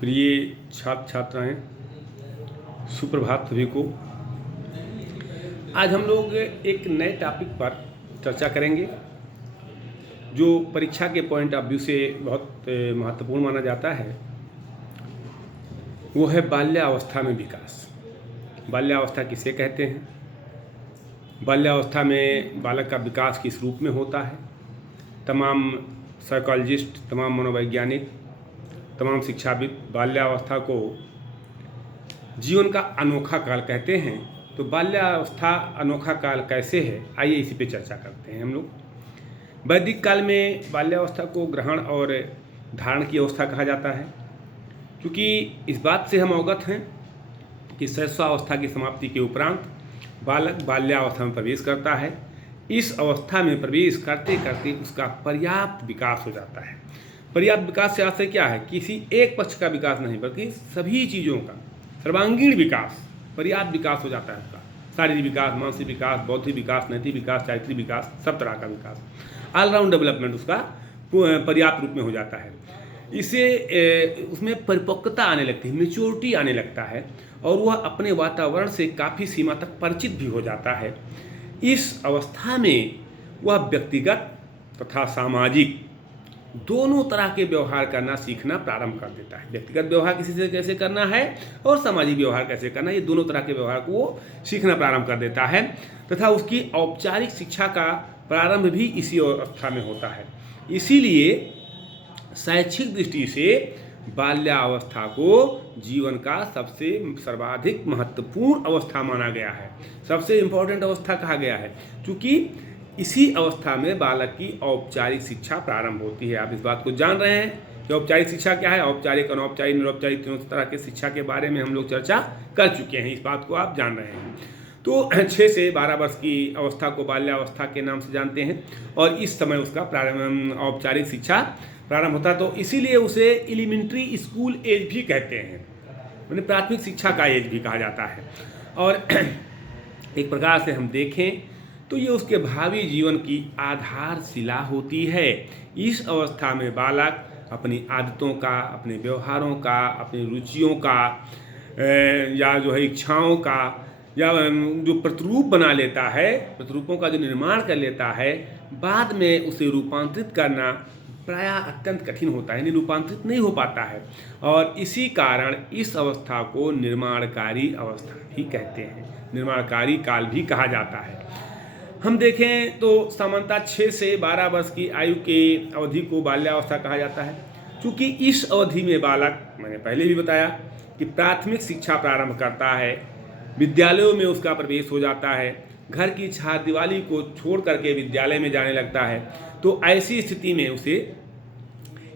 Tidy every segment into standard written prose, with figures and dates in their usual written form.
प्रिय छात्र छात्राएं, सुप्रभात सभी को। आज हम लोग एक नए टॉपिक पर चर्चा करेंगे जो परीक्षा के पॉइंट ऑफ व्यू से बहुत महत्वपूर्ण माना जाता है। वो है बाल्यावस्था में विकास। बाल्यावस्था किसे कहते हैं? बाल्यावस्था में बालक का विकास किस रूप में होता है? तमाम साइकोलॉजिस्ट, तमाम मनोवैज्ञानिक, तमाम शिक्षाविद बाल्यावस्था को जीवन का अनोखा काल कहते हैं। तो बाल्यावस्था अनोखा काल कैसे है, आइए इसी पे चर्चा करते हैं हम लोग। वैदिक काल में बाल्यावस्था को ग्रहण और धारण की अवस्था कहा जाता है, क्योंकि इस बात से हम अवगत हैं कि शैशवावस्था की समाप्ति के उपरांत बालक बाल्यावस्था में प्रवेश करता है। इस अवस्था में प्रवेश करते करते उसका पर्याप्त विकास हो जाता है। पर्याप्त विकास से आशय क्या है? किसी एक पक्ष का विकास नहीं, बल्कि सभी चीज़ों का सर्वांगीण विकास, पर्याप्त विकास हो जाता है उसका। शारीरिक विकास, मानसिक विकास, बौद्धिक विकास, नैतिक विकास, चारित्रिक विकास, सब तरह का विकास, ऑलराउंड डेवलपमेंट उसका पर्याप्त रूप में हो जाता है। इससे उसमें परिपक्वता आने लगती है, मेच्योरिटी आने लगता है, और वह अपने वातावरण से काफ़ी सीमा तक परिचित भी हो जाता है। इस अवस्था में वह व्यक्तिगत तथा सामाजिक दोनों तरह के व्यवहार करना सीखना प्रारंभ कर देता है। व्यक्तिगत व्यवहार किसी से कैसे करना है और सामाजिक व्यवहार कैसे करना है, ये दोनों तरह के व्यवहार को वो सीखना प्रारंभ कर देता है। तथा उसकी औपचारिक शिक्षा का प्रारंभ भी इसी अवस्था में होता है। इसीलिए शैक्षिक दृष्टि से बाल्यावस्था को जीवन का सबसे सर्वाधिक महत्वपूर्ण अवस्था माना गया है, सबसे इम्पोर्टेंट अवस्था कहा गया है, क्योंकि इसी अवस्था में बालक की औपचारिक शिक्षा प्रारंभ होती है। आप इस बात को जान रहे हैं कि औपचारिक शिक्षा क्या है। औपचारिक, अनौपचारिक, निरौपचारिक तीनों तरह की शिक्षा के बारे में हम लोग चर्चा कर चुके हैं, इस बात को आप जान रहे हैं। तो 6 से 12 वर्ष की अवस्था को बाल्यावस्था के नाम से जानते हैं, और इस समय उसका प्रारंभ औपचारिक शिक्षा प्रारंभ होता है। तो इसीलिए उसे एलिमेंट्री स्कूल एज भी कहते हैं, मैंने प्राथमिक शिक्षा का एज भी कहा जाता है। और एक प्रकार से हम देखें तो ये उसके भावी जीवन की आधारशिला होती है। इस अवस्था में बालक अपनी आदतों का, अपने व्यवहारों का, अपनी रुचियों का या जो है इच्छाओं का, या जो प्रतिरूप बना लेता है, प्रतिरूपों का जो निर्माण कर लेता है, बाद में उसे रूपांतरित करना प्रायः अत्यंत कठिन होता है, यानी रूपांतरित नहीं हो पाता है। और इसी कारण इस अवस्था को निर्माणकारी अवस्था भी कहते हैं, निर्माणकारी काल भी कहा जाता है। हम देखें तो सामान्यतः 6 से 12 वर्ष की आयु के अवधि को बाल्यावस्था कहा जाता है, क्योंकि इस अवधि में बालक, मैंने पहले भी बताया कि प्राथमिक शिक्षा प्रारंभ करता है, विद्यालयों में उसका प्रवेश हो जाता है, घर की छारदीवारी को छोड़ करके विद्यालय में जाने लगता है। तो ऐसी स्थिति में उसे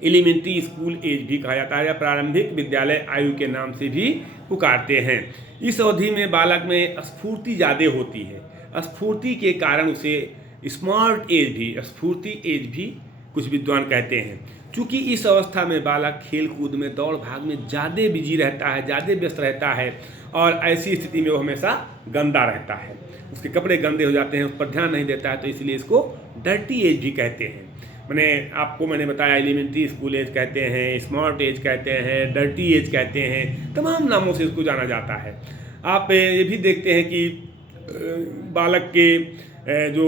एलिमेंट्री स्कूल एज भी कहा जाता है, या प्रारंभिक विद्यालय आयु के नाम से भी पुकारते हैं। इस अवधि में बालक में स्फूर्ति ज़्यादा होती है। स्फूर्ति के कारण उसे स्मार्ट एज भी कुछ विद्वान कहते हैं, क्योंकि इस अवस्था में बालक खेल कूद में, दौड़ भाग में ज़्यादा बिजी रहता है, ज़्यादा व्यस्त रहता है, और ऐसी स्थिति में वो हमेशा गंदा रहता है, उसके कपड़े गंदे हो जाते हैं, उस पर ध्यान नहीं देता है। तो इसलिए इसको डर्टी एज भी कहते हैं। मैंने बताया एलिमेंट्री स्कूल एज कहते हैं, स्मार्ट एज कहते हैं, डर्टी एज कहते हैं, तमाम नामों से इसको जाना जाता है। आप ये भी देखते हैं कि बालक के जो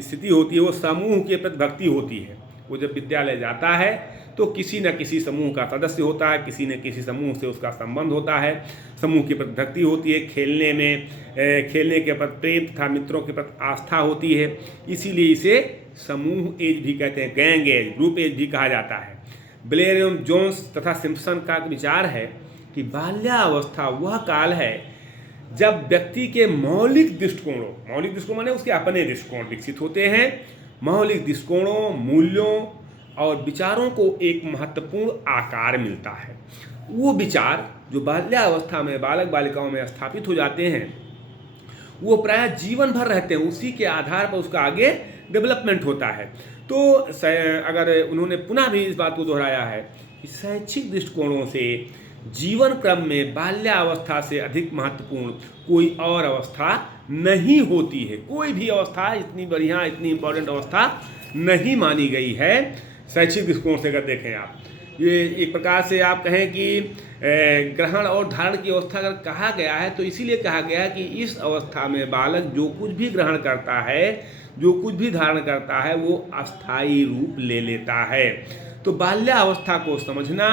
स्थिति होती है वो समूह के प्रति भक्ति होती है। वो जब विद्यालय जाता है तो किसी न किसी समूह का सदस्य होता है, किसी न किसी समूह से उसका संबंध होता है, समूह के प्रति भक्ति होती है, खेलने के प्रति प्रेम तथा मित्रों के प्रति आस्था होती है। इसीलिए इसे समूह एज भी कहते हैं, गैंग एज, ग्रुप एज भी कहा जाता है। ब्लेयर एवं जोन्स तथा सिम्पसन का विचार है कि बाल्यावस्था वह काल है जब व्यक्ति के मौलिक दृष्टिकोण माने उसके अपने दृष्टिकोण विकसित होते हैं। मौलिक दृष्टिकोणों, मूल्यों और विचारों को एक महत्वपूर्ण आकार मिलता है। वो विचार जो बाल्यावस्था में बालक बालिकाओं में स्थापित हो जाते हैं, वो प्रायः जीवन भर रहते हैं, उसी के आधार पर उसका आगे डेवलपमेंट होता है। तो अगर उन्होंने पुनः भी इस बात को दोहराया है कि शैक्षिक दृष्टिकोणों से जीवन क्रम में बाल्यावस्था से अधिक महत्वपूर्ण कोई और अवस्था नहीं होती है। कोई भी अवस्था इतनी बढ़िया, इतनी इम्पोर्टेंट अवस्था नहीं मानी गई है शैक्षिक दृष्टिकोण से। अगर देखें आप, ये एक प्रकार से आप कहें कि ग्रहण और धारण की अवस्था अगर कहा गया है तो इसीलिए कहा गया है कि इस अवस्था में बालक जो कुछ भी ग्रहण करता है, जो कुछ भी धारण करता है, वो अस्थायी रूप ले लेता है। तो बाल्यावस्था को समझना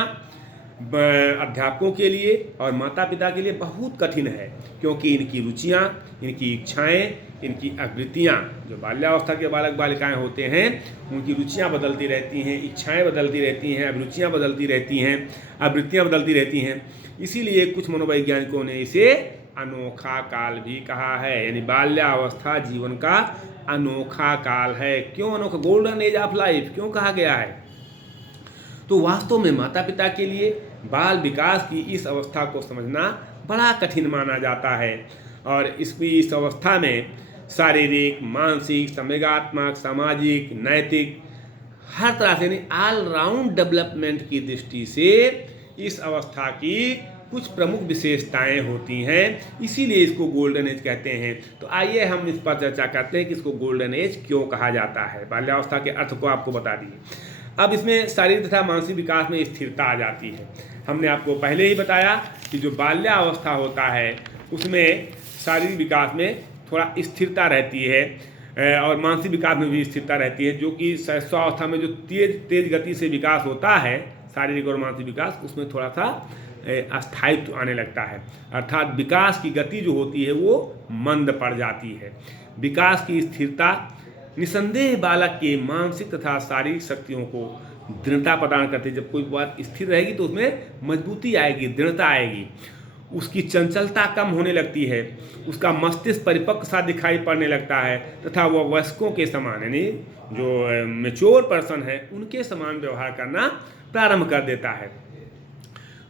अध्यापकों के लिए और माता पिता के लिए बहुत कठिन है, क्योंकि इनकी रुचियाँ, इनकी इच्छाएं, इनकी आवृत्तियाँ, जो बाल्यावस्था के बालक बालिकाएं होते हैं उनकी रुचियाँ बदलती रहती हैं, इच्छाएं बदलती रहती हैं, अभिरुचियाँ बदलती रहती हैं, आवृत्तियाँ बदलती रहती हैं। इसीलिए कुछ मनोवैज्ञानिकों ने इसे अनोखा काल भी कहा है, यानी बाल्यावस्था जीवन का अनोखा काल है। क्यों अनोखा? गोल्डन एज ऑफ लाइफ क्यों कहा गया है? तो वास्तव में माता पिता के लिए बाल विकास की इस अवस्था को समझना बड़ा कठिन माना जाता है, और इस अवस्था में शारीरिक, मानसिक, संवेगात्मक, सामाजिक, नैतिक, हर तरह से यानी ऑल राउंड डेवलपमेंट की दृष्टि से इस अवस्था की कुछ प्रमुख विशेषताएं होती हैं, इसीलिए इसको गोल्डन एज कहते हैं। तो आइए हम इस पर चर्चा करते हैं कि इसको गोल्डन एज क्यों कहा जाता है। बाल्यावस्था के अर्थ को आपको बता दिए। अब इसमें शारीरिक तथा मानसिक विकास में स्थिरता आ जाती है। हमने आपको पहले ही बताया कि जो बाल्यावस्था होता है उसमें शारीरिक विकास में थोड़ा स्थिरता रहती है, और मानसिक विकास में भी स्थिरता रहती है, जो कि शैशवावस्था में जो तेज गति से विकास होता है, शारीरिक और मानसिक विकास, उसमें थोड़ा सा अस्थायित्व आने लगता है, अर्थात विकास की गति जो होती है वो मंद पड़ जाती है। विकास की स्थिरता निसंदेह बालक के मानसिक तथा शारीरिक शक्तियों को दृढ़ता प्रदान करती है। जब कोई बात स्थिर रहेगी तो उसमें मजबूती आएगी, दृढ़ता आएगी, उसकी चंचलता कम होने लगती है, उसका मस्तिष्क परिपक्व सा दिखाई पड़ने लगता है, तथा वह वयस्कों के समान यानी जो मैच्योर पर्सन है उनके समान व्यवहार करना प्रारंभ कर देता है।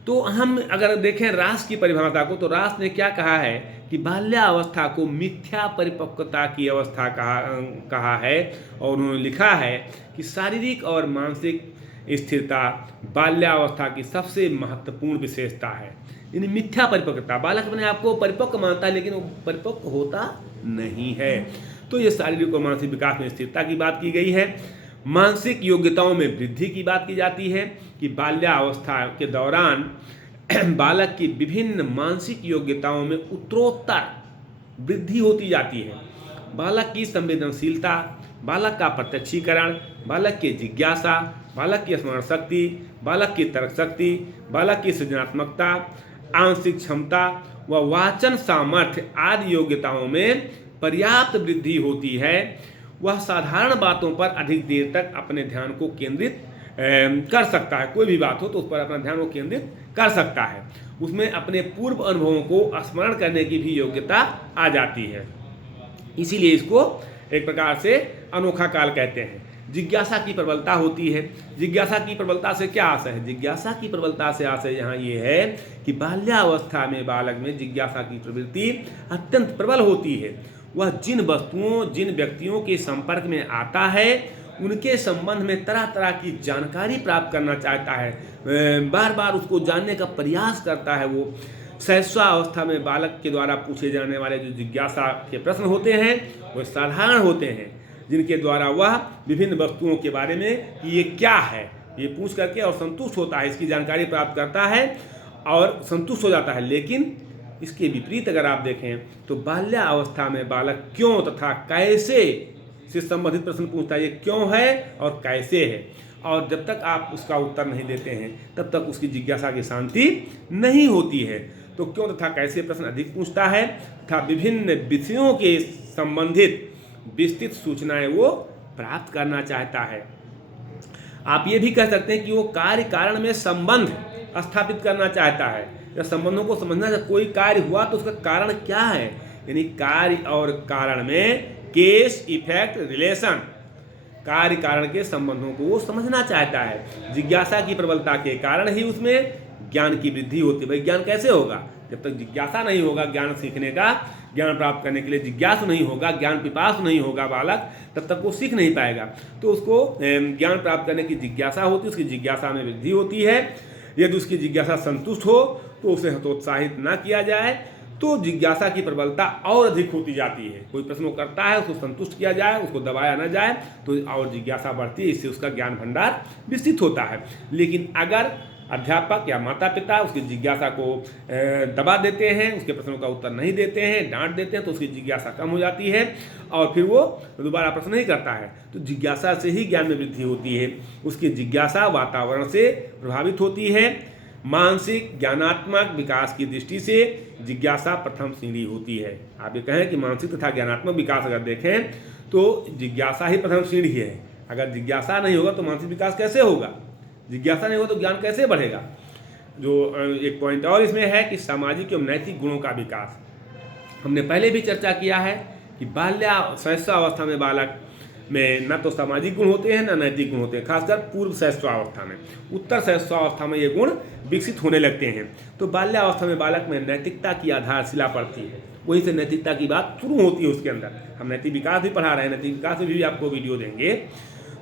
तो हम अगर देखें रास की परिभाषा को, तो रास ने क्या कहा है कि बाल्यावस्था को मिथ्या परिपक्वता की अवस्था कहा है, और उन्होंने लिखा है कि शारीरिक और मानसिक स्थिरता बाल्यावस्था की सबसे महत्वपूर्ण विशेषता है। यानी मिथ्या परिपक्वता, बालक अपने आप को परिपक्व मानता है लेकिन वो परिपक्व होता नहीं है। तो ये शारीरिक और मानसिक विकास में स्थिरता की बात की गई है। मानसिक योग्यताओं में वृद्धि की बात की जाती है कि बाल्यावस्था के दौरान बालक की विभिन्न मानसिक योग्यताओं में उत्तरोत्तर वृद्धि होती जाती है। बालक की संवेदनशीलता, बालक का प्रत्यक्षीकरण, बालक की जिज्ञासा, बालक की स्मरण शक्ति, बालक की तर्क शक्ति, बालक की सृजनात्मकता, आंशिक क्षमता व वाचन सामर्थ्य आदि योग्यताओं में पर्याप्त वृद्धि होती है। वह साधारण बातों पर अधिक देर तक अपने ध्यान को केंद्रित कर सकता है। कोई भी बात हो तो उस पर अपना ध्यान को केंद्रित कर सकता है। उसमें अपने पूर्व अनुभवों को स्मरण करने की भी योग्यता आ जाती है। इसीलिए इसको एक प्रकार से अनोखा काल कहते हैं। जिज्ञासा की प्रबलता होती है। जिज्ञासा की प्रबलता से क्या आशय है? जिज्ञासा की प्रबलता से आशय यहाँ ये है कि बाल्यावस्था में बालक में जिज्ञासा की प्रवृत्ति अत्यंत प्रबल होती है। वह जिन वस्तुओं, जिन व्यक्तियों के संपर्क में आता है उनके संबंध में तरह तरह की जानकारी प्राप्त करना चाहता है, बार बार उसको जानने का प्रयास करता है। वो शैशवावस्था में बालक के द्वारा पूछे जाने वाले जो जिज्ञासा के प्रश्न होते हैं वो साधारण होते हैं, जिनके द्वारा वह विभिन्न वस्तुओं के बारे में कि ये क्या है ये पूछ करके और संतुष्ट होता है, इसकी जानकारी प्राप्त करता है और संतुष्ट हो जाता है। लेकिन इसके विपरीत अगर आप देखें तो बाल्यावस्था में बालक क्यों तथा कैसे से संबंधित प्रश्न पूछता है। ये क्यों है और कैसे है, और जब तक आप उसका उत्तर नहीं देते हैं तब तक उसकी जिज्ञासा की शांति नहीं होती है। तो क्यों तथा कैसे प्रश्न अधिक पूछता है तथा विभिन्न विषयों के संबंधित विस्तृत सूचनाएं वो प्राप्त करना चाहता है। आप ये भी कह सकते हैं कि वो कार्य कारण में संबंध स्थापित करना चाहता है, या संबंधों को समझना। जब कोई कार्य हुआ तो उसका कारण क्या है, यानी कार्य और कारण में केस इफेक्ट रिलेशन, कार्य कारण के संबंधों को वो समझना चाहता है। जिज्ञासा की प्रबलता के कारण ही उसमें ज्ञान की वृद्धि होती है। भाई ज्ञान कैसे होगा? जब तक जिज्ञासा नहीं होगा ज्ञान सीखने का, ज्ञान प्राप्त करने के लिए जिज्ञासु नहीं होगा, ज्ञान पिपासु नहीं होगा बालक, तब तक वो सीख नहीं पाएगा। तो उसको ज्ञान प्राप्त करने की जिज्ञासा होती है, उसकी जिज्ञासा में वृद्धि होती है। यदि उसकी जिज्ञासा संतुष्ट हो तो उसे हतोत्साहित ना किया जाए तो जिज्ञासा की प्रबलता और अधिक होती जाती है। कोई प्रश्न करता है, उसको संतुष्ट किया जाए, उसको दबाया न जाए तो और जिज्ञासा बढ़ती है, इससे उसका ज्ञान भंडार विस्तृत होता है। लेकिन अगर अध्यापक या माता पिता उसकी जिज्ञासा को दबा देते हैं, उसके प्रश्नों का उत्तर नहीं देते हैं, डांट देते हैं, तो उसकी जिज्ञासा कम हो जाती है और फिर वो दोबारा प्रश्न नहीं करता है। तो जिज्ञासा से ही ज्ञान में वृद्धि होती है। उसकी जिज्ञासा वातावरण से प्रभावित होती है। मानसिक ज्ञानात्मक विकास की दृष्टि से जिज्ञासा प्रथम सीढ़ी होती है। आप ये कहें कि मानसिक तथा ज्ञानात्मक विकास अगर देखें तो जिज्ञासा ही प्रथम सीढ़ी है। अगर जिज्ञासा नहीं होगा तो मानसिक विकास कैसे होगा? जिज्ञासा नहीं हो तो ज्ञान कैसे बढ़ेगा? जो एक पॉइंट और इसमें है कि सामाजिक एवं नैतिक गुणों का विकास। हमने पहले भी चर्चा किया है कि शैशवावस्था में बालक में न तो सामाजिक गुण होते हैं न नैतिक गुण होते हैं, खासकर पूर्व शैशवावस्था में। उत्तर शैशवावस्था में ये गुण विकसित होने लगते हैं। तो बाल्यावस्था में बालक में नैतिकता की आधारशिला पड़ती है, वहीं से नैतिकता की बात शुरू होती है उसके अंदर। हम नैतिक विकास भी पढ़ा रहे हैं, नैतिक विकास में भी आपको वीडियो देंगे।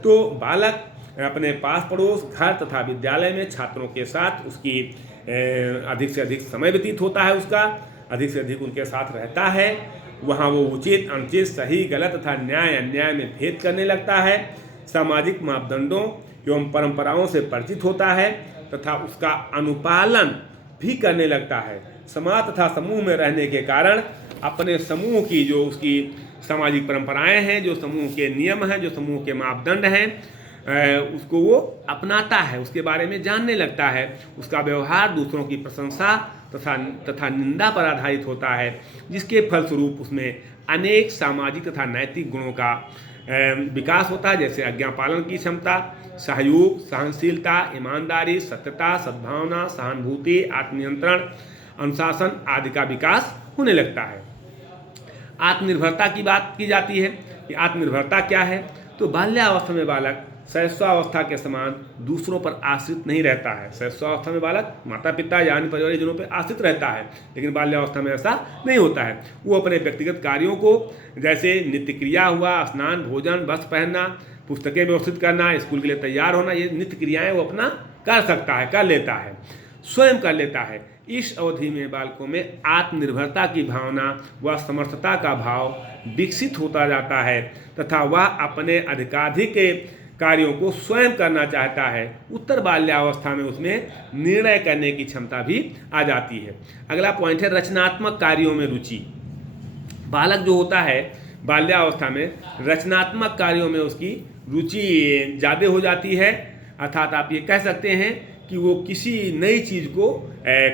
तो बालक अपने पास पड़ोस, घर तथा विद्यालय में छात्रों के साथ उसकी अधिक से अधिक समय व्यतीत होता है, उसका अधिक से अधिक उनके साथ रहता है। वहाँ वो उचित अनुचित, सही गलत तथा न्याय अन्याय में भेद करने लगता है। सामाजिक मापदंडों एवं परंपराओं से परिचित होता है तथा उसका अनुपालन भी करने लगता है। समाज तथा समूह में रहने के कारण अपने समूह की जो उसकी सामाजिक परंपराएं हैं, जो समूह के नियम हैं, जो समूह के मापदंड हैं, उसको वो अपनाता है, उसके बारे में जानने लगता है। उसका व्यवहार दूसरों की प्रशंसा तथा निंदा पर आधारित होता है, जिसके फलस्वरूप उसमें अनेक सामाजिक तथा नैतिक गुणों का विकास होता है, जैसे आज्ञा पालन की क्षमता, सहयोग, सहनशीलता, ईमानदारी, सत्यता, सद्भावना, सहानुभूति, आत्मनियंत्रण, अनुशासन आदि का विकास होने लगता है। आत्मनिर्भरता की बात की जाती है कि आत्मनिर्भरता क्या है। तो बाल्यावस्था में बालक शैशवावस्था के समान दूसरों पर आश्रित नहीं रहता है। शैशवावस्था में बालक माता पिता या अन्य परिवारजनों पर आश्रित रहता है, लेकिन बाल्यावस्था में ऐसा नहीं होता है। वो अपने व्यक्तिगत कार्यों को, जैसे नित्य क्रिया हुआ, स्नान, भोजन, वस्त्र पहनना, पुस्तकें व्यवस्थित करना, स्कूल के लिए तैयार होना, ये नित्य क्रियाएं वो अपना कर सकता है, कर लेता है, स्वयं कर लेता है। इस अवधि में बालकों में आत्मनिर्भरता की भावना व समर्थता का भाव विकसित होता जाता है तथा वह अपने अधिकाधिक कार्यों को स्वयं करना चाहता है। उत्तर बाल्यावस्था में उसमें निर्णय करने की क्षमता भी आ जाती है। अगला पॉइंट है रचनात्मक कार्यों में रुचि। बालक जो होता है बाल्यावस्था में रचनात्मक कार्यों में उसकी रुचि ज़्यादा हो जाती है, अर्थात आप ये कह सकते हैं कि वो किसी नई चीज़ को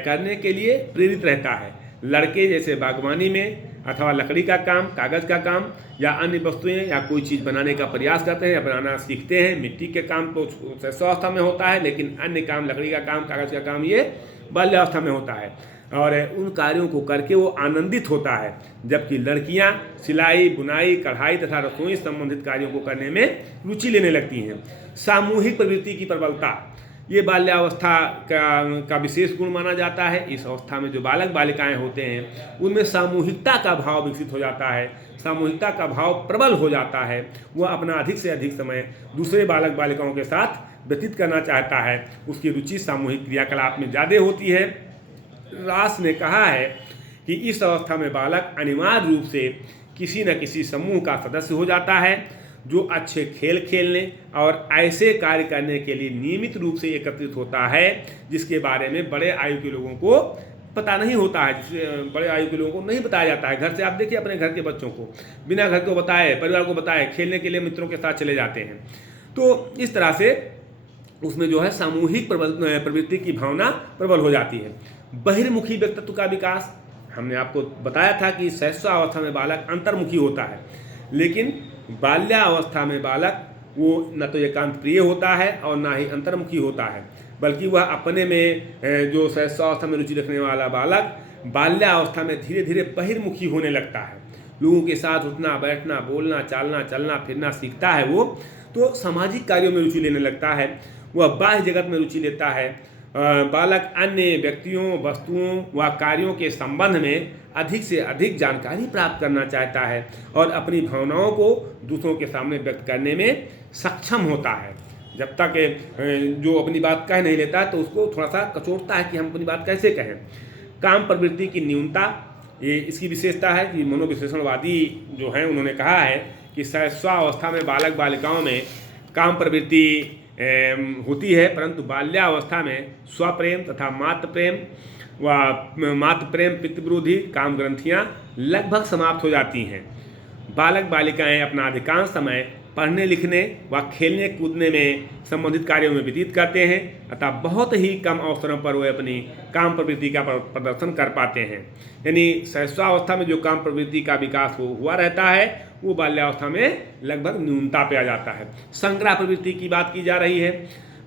करने के लिए प्रेरित रहता है। लड़के जैसे बागवानी में अथवा लकड़ी का काम, कागज़ का काम या अन्य वस्तुएं या कोई चीज़ बनाने का प्रयास करते हैं या बनाना सीखते हैं। मिट्टी के काम तो शैशवावस्था में होता है, लेकिन अन्य काम, लकड़ी का काम, कागज़ का काम, ये बाल्यावस्था में होता है और उन कार्यों को करके वो आनंदित होता है। जबकि लड़कियां सिलाई, बुनाई, कढ़ाई तथा रसोई संबंधित कार्यों को करने में रुचि लेने लगती हैं। सामूहिक प्रवृत्ति की प्रबलता, ये बाल्यावस्था का विशेष गुण माना जाता है। इस अवस्था में जो बालक बालिकाएं होते हैं उनमें सामूहिकता का भाव विकसित हो जाता है, सामूहिकता का भाव प्रबल हो जाता है। वह अपना अधिक से अधिक समय दूसरे बालक बालिकाओं के साथ व्यतीत करना चाहता है। उसकी रुचि सामूहिक क्रियाकलाप में ज़्यादा होती है। रास ने कहा है कि इस अवस्था में बालक अनिवार्य रूप से किसी न किसी समूह का सदस्य हो जाता है, जो अच्छे खेल खेलने और ऐसे कार्य करने के लिए नियमित रूप से एकत्रित होता है जिसके बारे में बड़े आयु के लोगों को पता नहीं होता है, जिससे बड़े आयु के लोगों को नहीं बताया जाता है। घर से आप देखिए अपने घर के बच्चों को बिना घर को बताए, परिवार को बताए खेलने के लिए मित्रों के साथ चले जाते हैं। तो इस तरह से उसमें जो है सामूहिक प्रवृत्ति की भावना प्रबल हो जाती है। बहिर्मुखी व्यक्तित्व का विकास, हमने आपको बताया था कि शैशवावस्था में बालक अंतर्मुखी होता है, लेकिन बाल्यावस्था में बालक वो न तो एकांत प्रिय होता है और ना ही अंतर्मुखी होता है, बल्कि वह अपने में जो शैशवावस्था में रुचि रखने वाला बालक बाल्यावस्था में धीरे धीरे बहिर्मुखी होने लगता है। लोगों के साथ उठना बैठना, बोलना चालना, चलना फिरना सीखता है। वो तो सामाजिक कार्यों में रुचि लेने लगता है, वह बाह्य जगत में रुचि लेता है। बालक अन्य व्यक्तियों, वस्तुओं व कार्यों के संबंध में अधिक से अधिक जानकारी प्राप्त करना चाहता है और अपनी भावनाओं को दूसरों के सामने व्यक्त करने में सक्षम होता है। जब तक जो अपनी बात कह नहीं लेता तो उसको थोड़ा सा कचोटता है कि हम अपनी बात कैसे कहें। काम प्रवृत्ति की न्यूनता ये इसकी विशेषता है कि मनोविश्लेषणवादी जो हैं उन्होंने कहा है कि शैशवावस्था में बालक बालिकाओं में काम प्रवृत्ति होती है, परंतु बाल्यावस्था में स्वप्रेम तथा मातृ प्रेम पितृविरोधी काम ग्रंथियाँ लगभग समाप्त हो जाती हैं। बालक बालिकाएं अपना अधिकांश समय पढ़ने लिखने व खेलने कूदने में संबंधित कार्यों में व्यतीत करते हैं, अतः बहुत ही कम अवसरों पर वे अपनी काम प्रवृत्ति का प्रदर्शन कर पाते हैं। यानी शैशवावस्था में जो काम प्रवृत्ति का विकास हुआ रहता है वो बाल्यावस्था में लगभग न्यूनता पे आ जाता है। संग्रह प्रवृत्ति की बात की जा रही है।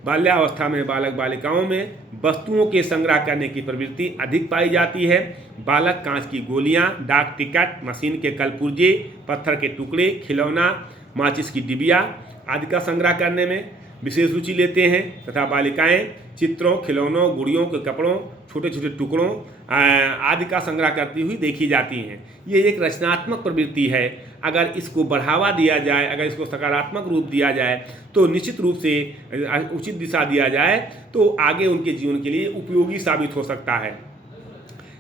बाल्यावस्था में बालक बालिकाओं में वस्तुओं के संग्रह करने की प्रवृत्ति अधिक पाई जाती है। बालक कांच की गोलियां, डाक टिकट, मशीन के कलपुर्जे, पत्थर के टुकड़े, खिलौना, माचिस की डिबिया आदि का संग्रह करने में विशेष रुचि लेते हैं तथा बालिकाएं चित्रों, खिलौनों, गुड़ियों के कपड़ों, छोटे छोटे टुकड़ों आदि का संग्रह करती हुई देखी जाती हैं। ये एक रचनात्मक प्रवृत्ति है। अगर इसको बढ़ावा दिया जाए, अगर इसको सकारात्मक रूप दिया जाए, तो निश्चित रूप से उचित दिशा दिया जाए तो आगे उनके जीवन के लिए उपयोगी साबित हो सकता है।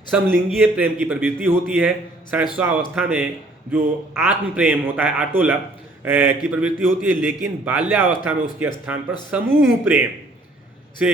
समलिंगीय प्रेम की प्रवृत्ति होती है। शैशवावस्था में जो आत्म प्रेम होता है, आटोलव की प्रवृत्ति होती है, लेकिन बाल्यावस्था में उसके स्थान पर समूह प्रेम से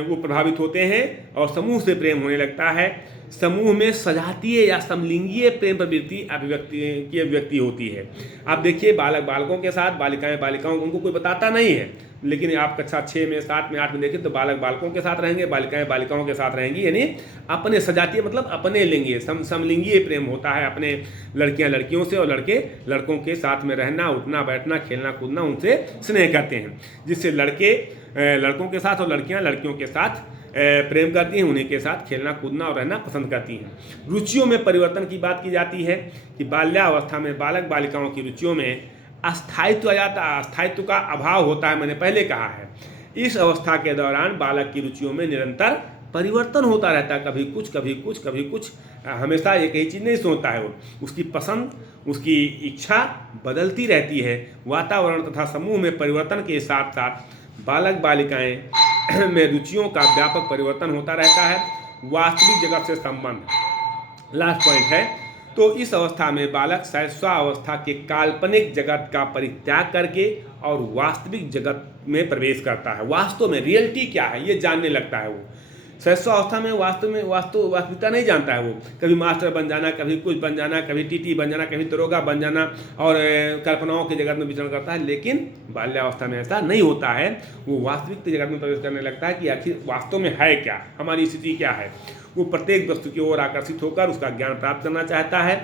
वो प्रभावित होते हैं और समूह से प्रेम होने लगता है। समूह में सजातीय या समलिंगीय प्रेम प्रवृत्ति अभिव्यक्ति होती है। आप देखिए, बालक बालकों के साथ, बालिकाएं बालिकाओं को उनको कोई बताता नहीं है, लेकिन आप कक्षा 6 में, 7 में, 8 में देखें तो बालक बालकों के साथ रहेंगे, बालिकाएं बालिकाओं के साथ रहेंगी। यानी अपने सजातीय मतलब अपने लिंगीय समलिंगीय प्रेम होता है। अपने लड़कियां लड़कियों से और लड़के लड़कों के साथ में रहना, उठना बैठना, खेलना कूदना, उनसे स्नेह करते हैं, जिससे लड़के लड़कों के साथ और लड़कियां लड़कियों के साथ प्रेम करती हैं, उन्हीं के साथ खेलना कूदना और रहना पसंद करती हैं। रुचियों में परिवर्तन की बात की जाती है कि बाल्यावस्था में बालक बालिकाओं की रुचियों में अस्थायित्व आ जाता है, अस्थायित्व का अभाव होता है। मैंने पहले कहा है, इस अवस्था के दौरान बालक की रुचियों में निरंतर परिवर्तन होता रहता है, कभी कुछ कभी कुछ कभी कुछ, हमेशा एक ही चीज़ नहीं सोचता है वो। उसकी पसंद, उसकी इच्छा बदलती रहती है। वातावरण तथा समूह में परिवर्तन के साथ साथ बालक बालिकाएं में रुचियों का व्यापक परिवर्तन होता रहता है। वास्तविक जगत से संबंध लास्ट पॉइंट है। तो इस अवस्था में बालक शैशवावस्था के काल्पनिक जगत का परित्याग करके और वास्तविक जगत में प्रवेश करता है। वास्तव में रियलिटी क्या है ये जानने लगता है वो। शैशवावस्था में वास्तविकता नहीं जानता है वो। कभी मास्टर बन जाना, कभी कुछ बन जाना, कभी टीटी बन जाना, कभी दरोगा बन जाना और कल्पनाओं के जगत में विचरण करता है। लेकिन बाल्यावस्था में ऐसा नहीं होता है। वो वास्तविक जगत में प्रवेश करने लगता है कि आखिर वास्तव में है क्या, हमारी स्थिति क्या है। वो प्रत्येक वस्तु की ओर आकर्षित होकर उसका ज्ञान प्राप्त करना चाहता है।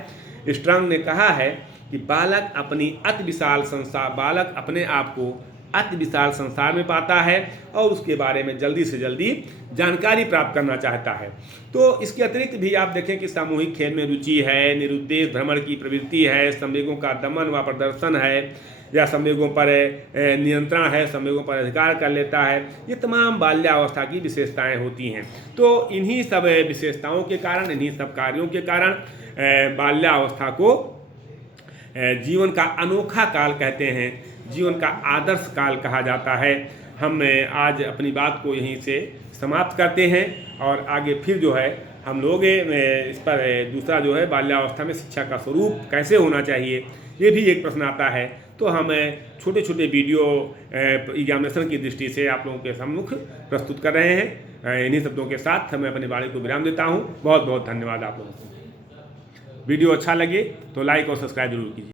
स्ट्रॉन्ग ने कहा है कि बालक अपने आप को अति विशाल संसार में पाता है और उसके बारे में जल्दी से जल्दी जानकारी प्राप्त करना चाहता है। तो इसके अतिरिक्त भी आप देखें कि सामूहिक खेल में रुचि है, निरुद्देश भ्रमण की प्रवृत्ति है, संवेगों का दमन व प्रदर्शन है या संवेगों पर नियंत्रण है, संवेगों पर अधिकार कर लेता है। ये तमाम बाल्यावस्था की विशेषताएं होती हैं। तो इन्हीं सब विशेषताओं के कारण, इन्हीं सब कार्यों के कारण बाल्यावस्था को जीवन का अनोखा काल कहते हैं, जीवन का आदर्श काल कहा जाता है। हम आज अपनी बात को यहीं से समाप्त करते हैं और आगे फिर जो है हम लोग इस पर दूसरा जो है बाल्यावस्था में शिक्षा का स्वरूप कैसे होना चाहिए, ये भी एक प्रश्न आता है। तो हम छोटे छोटे वीडियो एग्जामिनेशन की दृष्टि से आप लोगों के सम्मुख प्रस्तुत कर रहे हैं। इन्हीं शब्दों के साथ मैं अपनी वाणी को विराम देता हूँ। बहुत बहुत धन्यवाद आप लोगों को। वीडियो अच्छा लगे तो लाइक और सब्सक्राइब जरूर कीजिए।